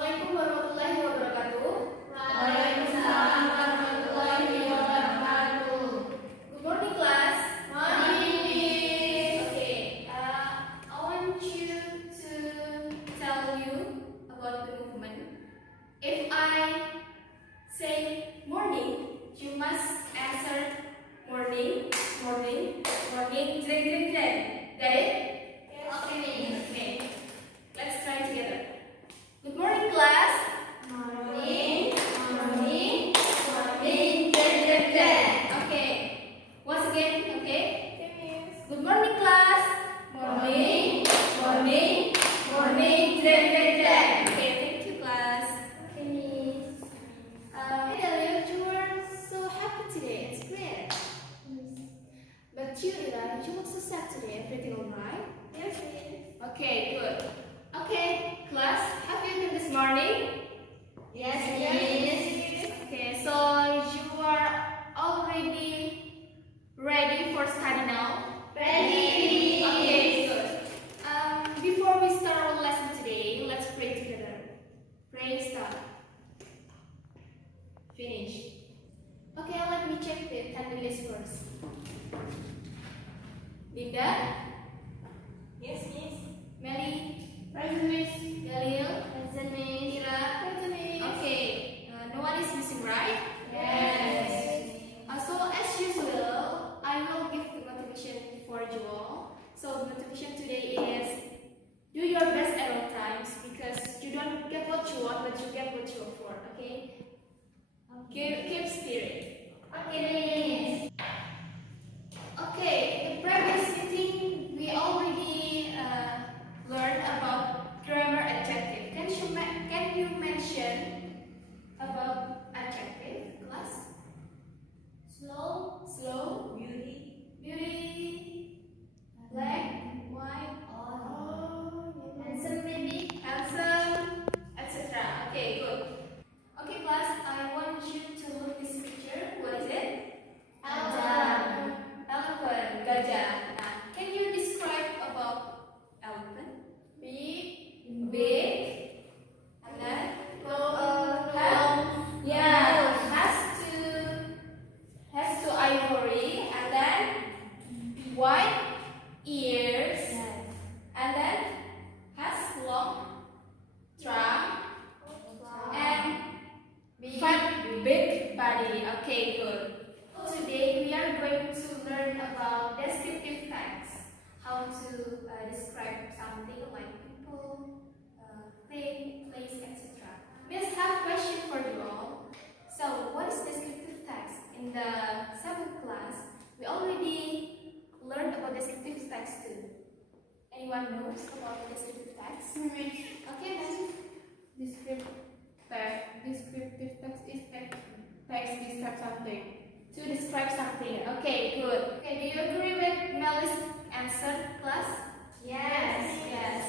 Assalamualaikum warahmatullahi wabarakatuh. Waalaikumsalam warahmatullahi wabarakatuh. Good morning, class. Morning, Miss. Okay, I want you to tell you about the movement. If I say morning, you must answer morning, morning, morning, jreng, jreng, jreng. Got it? Yes. Okay, Miss. Okay, let's try together. Good morning, class. Morning, morning, Morning, jreng, jreng, jreng. Okay, once again, okay? Miss. Good morning, class. Morning, morning, morning, jreng, jreng, jreng. Okay, thank you, class. Okay, Miss. Hey, Delia, you were so happy today. It's great. But you, Ira, you look so sad today. Everything alright? Yes, Miss. Okay, good. Okay, class, have you eaten this morning? Yes, Miss. Okay, so you are already ready for study now? Ready. Okay, good. Before we start our lesson today, let's pray together. Pray, start. Finish. Okay, let me check the attendance first. Linda, Yes, Miss. Melly, Present, Miss. Galil, Present, Miss. Ira. Present, Miss. Okay, no one is missing, right? Yes. So as usual, I will give the motivation for you all. So the motivation today is do your best at all times because you don't get what you want, but you get what you work for. Okay? Keep spirit. Okay, Miss. Okay, the previous meeting we already learned about grammar adjective. Can you mention about adjective, class? Slow, beauty, black, white, Handsome, baby. handsome, etc. Okay, good. Okay, class, I want you to look this picture. What is it? Elephant, gajah. Now, can you describe about elephant? Big, and then has to ivory, and then white ears, and then has long trunk and fat big body. Okay, good. Today we are going to learn about descriptive facts. How to describe something like people, thing, place, etc. Miss have question for you all. So what is descriptive facts? In the 7th class, we already learned about descriptive facts too. Anyone knows about descriptive facts? Okay, then. Descriptive text is text describe something. To describe something. Okay, good. Okay, do you agree with Melis' answer, class? Yes. Yes.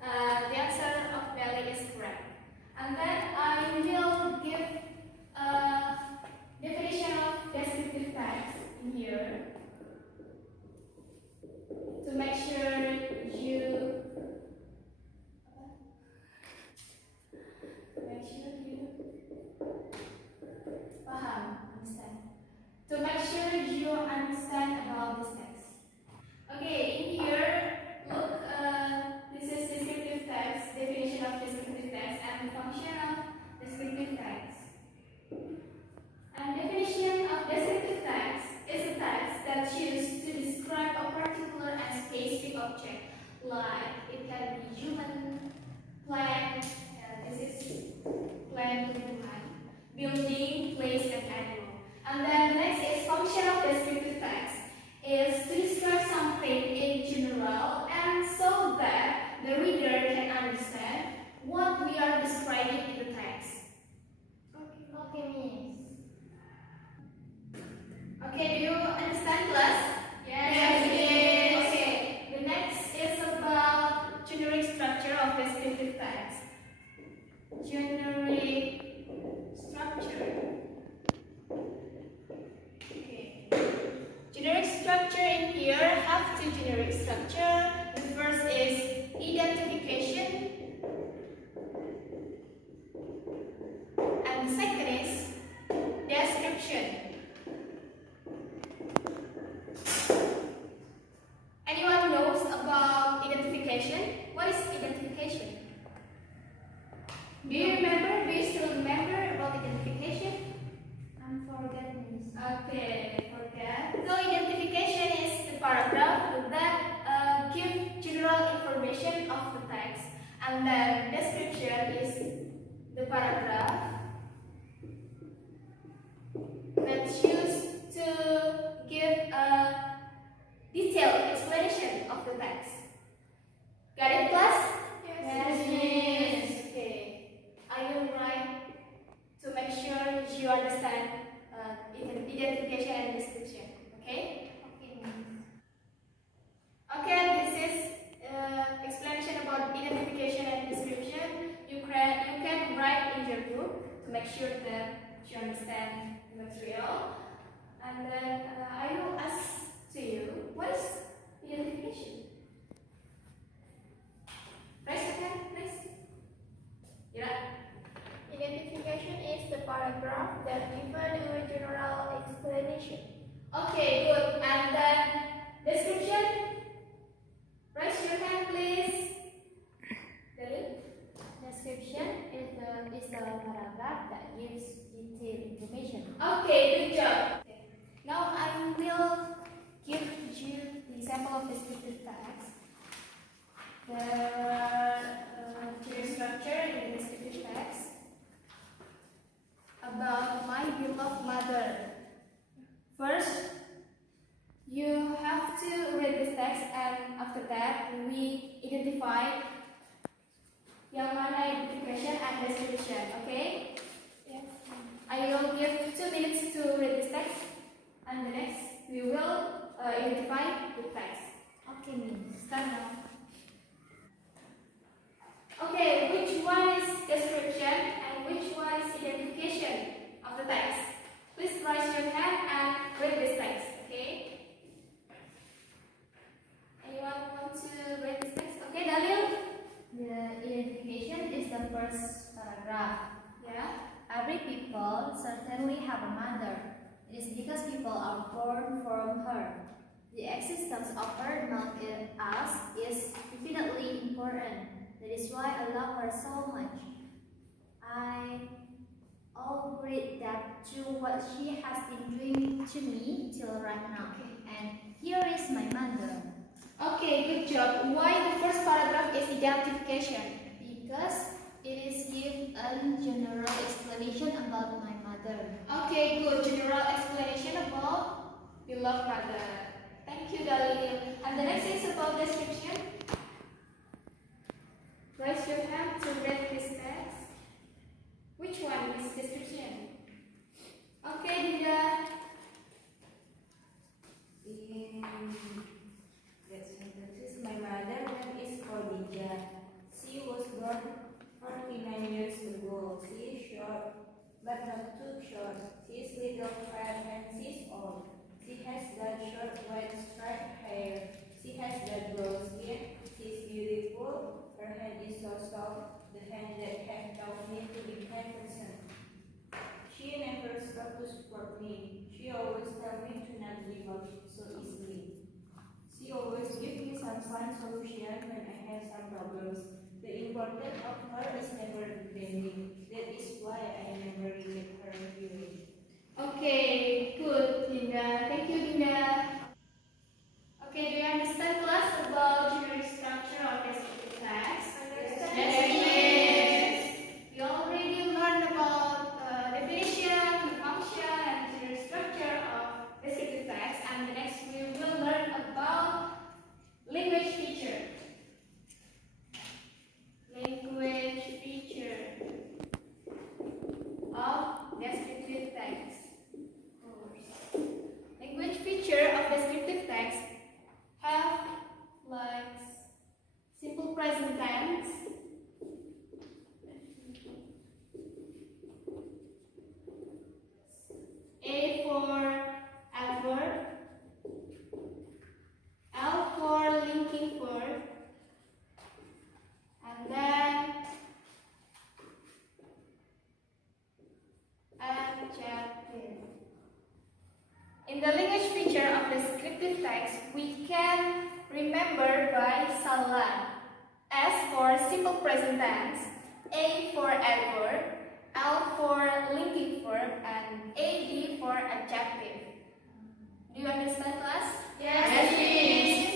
The answer of Melly is correct. And then I will give a definition of descriptive facts in here to make sure you paham, understand. To make sure you understand about this text. Okay, in here, look, this is descriptive text, definition of descriptive text, and the function of descriptive text. And definition of descriptive text is a text that's used to describe a particular and specific object, like it can be human, plant, this is plant tumbuhan, building, place, and animal. And then the next is function of descriptive text is to describe something in general and so that the reader can understand what we are describing in the text. Okay, Miss. Okay, do you understand, class? Yes, Okay, the next is about generic structure of descriptive text. Generic structure. Okay. Generic structure in here have two generic structure. The first is identification Do you remember? Do you still remember about identification? I'm forget, Miss. Okay, forget. So identification is the paragraph that give general information of the text, and then description is the paragraph that's used to give a detailed explanation of the text. Got it, class? Yes, Miss. Okay. I will write to make sure you understand identification and description. Okay? Okay, Miss. Okay, this is explanation about identification and description. You can write in your book to make sure that you understand the material. And then I will ask to you, what is identification? Raise your hand, please. Yeah. Identification is the paragraph that gives a general explanation. Okay, good. And then description. Raise your hand, please. Dalil. Description is the paragraph that gives detailed information. Okay, good job. Okay. Now I will give you the example of descriptive text. There are clear structure in the descriptive text about my beloved mother. First, you have to read this text, and after that we identify yang mana identification and description. Okay? Yes. I will give 2 minutes to read this text, and the next we will identify the text. Okay, Miss. Start now. Okay, which one is description and which one is identification of the text? Please raise your hand and read this text. Okay? Anyone want to read this text? Okay, Dalil? The identification is the first paragraph. Yeah. Every people certainly have a mother. It is because people are born from her. The existence of her among us is infinitely important. That is why I love her so much. I agree that to what she has been doing to me till right now. Okay. And here is my mother. Okay, good job. Why the first paragraph is identification? Because it is give a general explanation about my mother. Okay, good. General explanation about beloved mother. Thank you, Dalil. And the next is about description. Raise your hand to read this text. Which one is description? Okay, Dinda. This is my mother name is Khadijah. She was born 49 years ago. She is short, but not too short. She is little fat and she is old. She has that short white striped hair. She has that brown skin. She is beautiful. Her hand is so soft, the hand that have taught me to be kind person. She never stopped to support me. She always tell me to not give up so easily. She always give me some fun solution when I have some problems. The importance of her is never depending. That is why I never reject her feeling. Okay, good, Dinda. Thank you, Dinda. Okay, do you understand class about generic structure of descriptive text? Yes. You already learned about definition, function, and generic structure of descriptive text, and the next we will learn about language feature. Language feature of descriptive text. Language feature of descriptive text have like simple present tense, A for adverb, L for linking verb, and then adjective. In the language feature of descriptive text, we can remember by salah. S for simple present tense, A for adverb, L for linking verb, and AD for adjective. Do you understand, class? Yes, miss.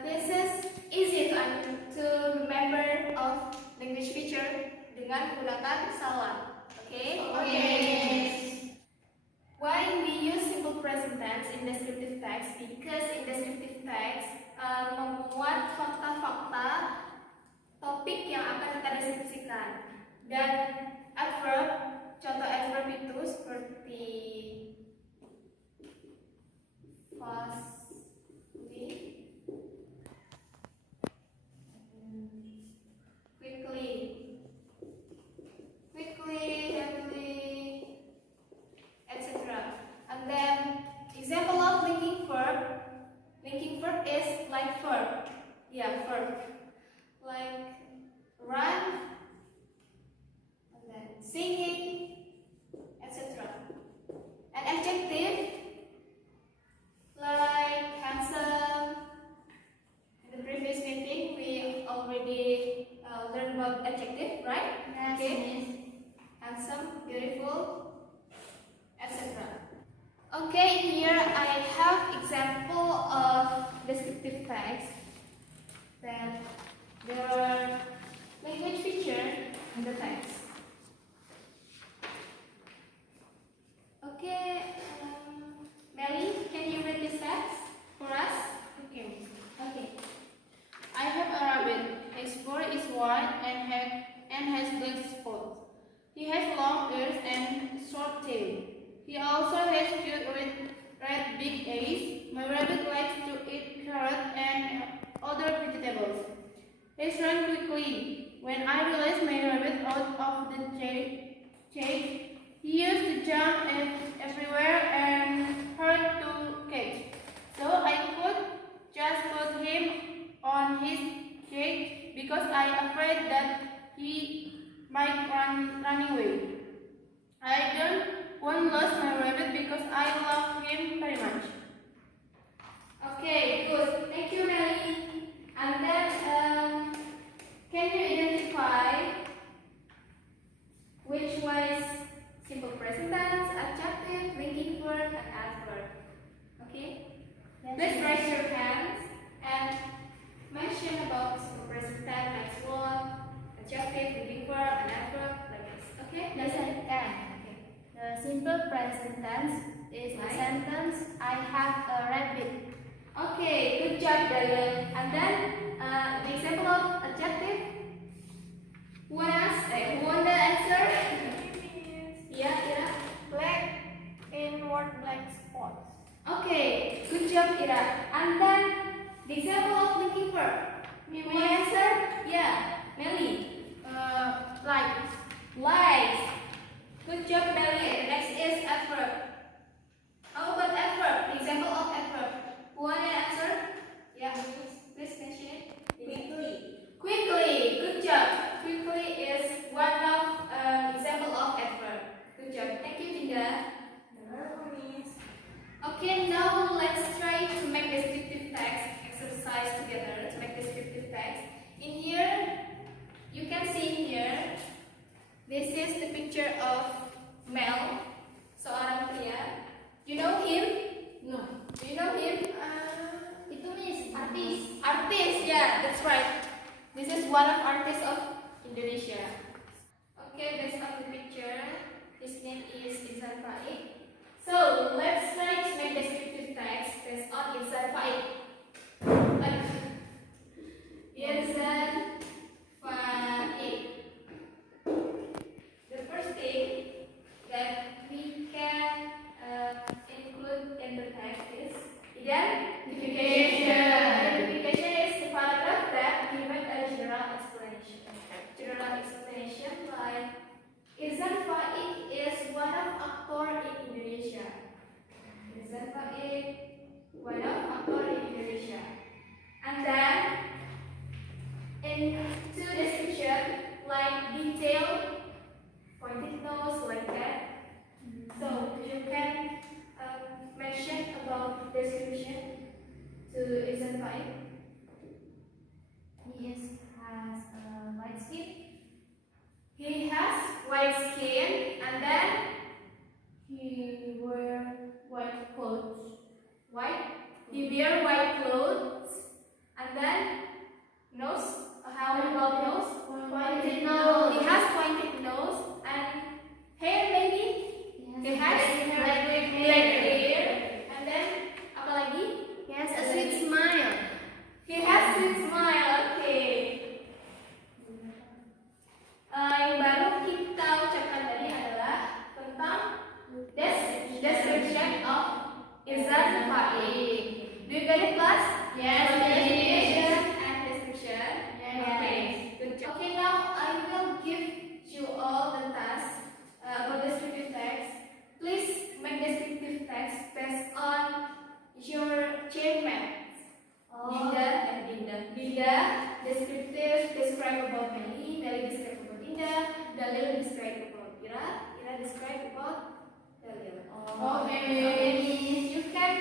This is easy to remember of language feature dengan menggunakan salah. Okay? Why we use simple present tense in descriptive text? Because in descriptive text memuat fakta-fakta topik yang akan kita deskripsikan. Dan adverb, contoh adverb itu seperti fastly, quickly, heavily, etc. And then example of linking verb. Linking verb is like verb. Yeah, verb. Like run, and then singing, etc. An adjective like handsome. In the previous meeting, we already learned about adjective, right? Yes, Okay. miss. Handsome, beautiful, etc. Okay, here I have example of descriptive text. Then there are language feature in the text. Okay, Melly, can you read this text for us? Okay. I have a rabbit. His fur is white and has black spots. He has long ears and short tail. He also has cute red big eyes. My rabbit likes to eat carrot and other vegetables. He ran quickly. When I released my rabbit out of the cage, he used to jump everywhere and hard to catch. So I could just put him on his cage because I am afraid that he might run away. I don't want to lose my rabbit because I love him very much. Okay, good. Thank you, Melly. And then, can you identify which was simple present tense, adjective, linking verb, and adverb? Okay. Yes, Please raise your hands and mention about simple present tense, next one, adjective, linking verb, and adverb, like this. Okay. Yes, I can. The simple present tense is the Right. sentence I have a rabbit. Okay, good job, Daryl. And then the example of adjective. Who want the answer? Yeah. Black inward black spots. Okay, good job, Ira. And then the example of linking verb. You want answer? Yeah, Melly. Likes. Good job, Melly. Next is adverb. How about adverb? The example of adverb. Who want an answer? Yeah, please mention it. Quickly. Good job. Quickly is one of example of adverb. Good job. Thank you, Dinda. Okay, now let's try to make descriptive text exercise together to make descriptive text. In here, you can see here, this is the picture of Mel, seorang pria. You know him? No. Do you know him? Itu miss, artis. Artist, yeah, that's right. This is one of artists of Indonesia. Okay, based on the picture, his name is Ihsan Faik. So let's try to make descriptive text based on Ihsan Faik. Ihsan Faik. The first thing that we can include in the text is identification. Identification is the paragraph that given a general explanation. General explanation like Ihsan Faik is one of actor in Indonesia. Ihsan Faik, one of actor in Baik. Do you get it, class? Yes, Definition and description. Yes. Okay, good job. Okay, now I will give you all the tasks about descriptive text. Please make descriptive text based on your chairman. Dinda, descriptive, describe about Melly, Dali describe about Dinda, Dalil describe about Ira describe about Dalil. Okay, you can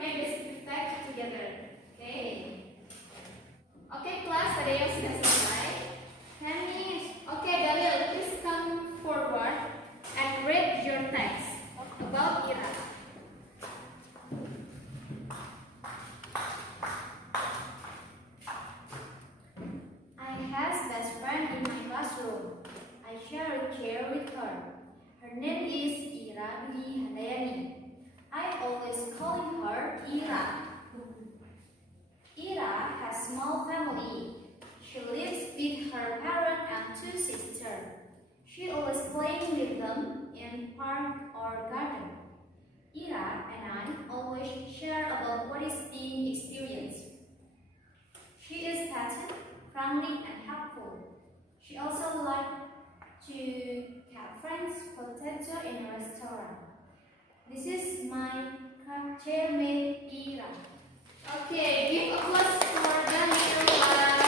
make descriptive text together. Okay. Okay, class, ada yang sudah selesai? Okay, Dalil, please come forward and read your text about Ira. I have best friend in my classroom. I share a chair with her. Her name is Ira Dwi Handayani. I always calling her Ira. Ira has small family. She lives with her parents and two sisters. She always playing with them in park or garden. Ira and I always share about what is being experienced. She is patient, friendly, and helpful. She also likes to have friends potato in a restaurant. This is my chairmate Ira. Okay, give applause for Dalil, class.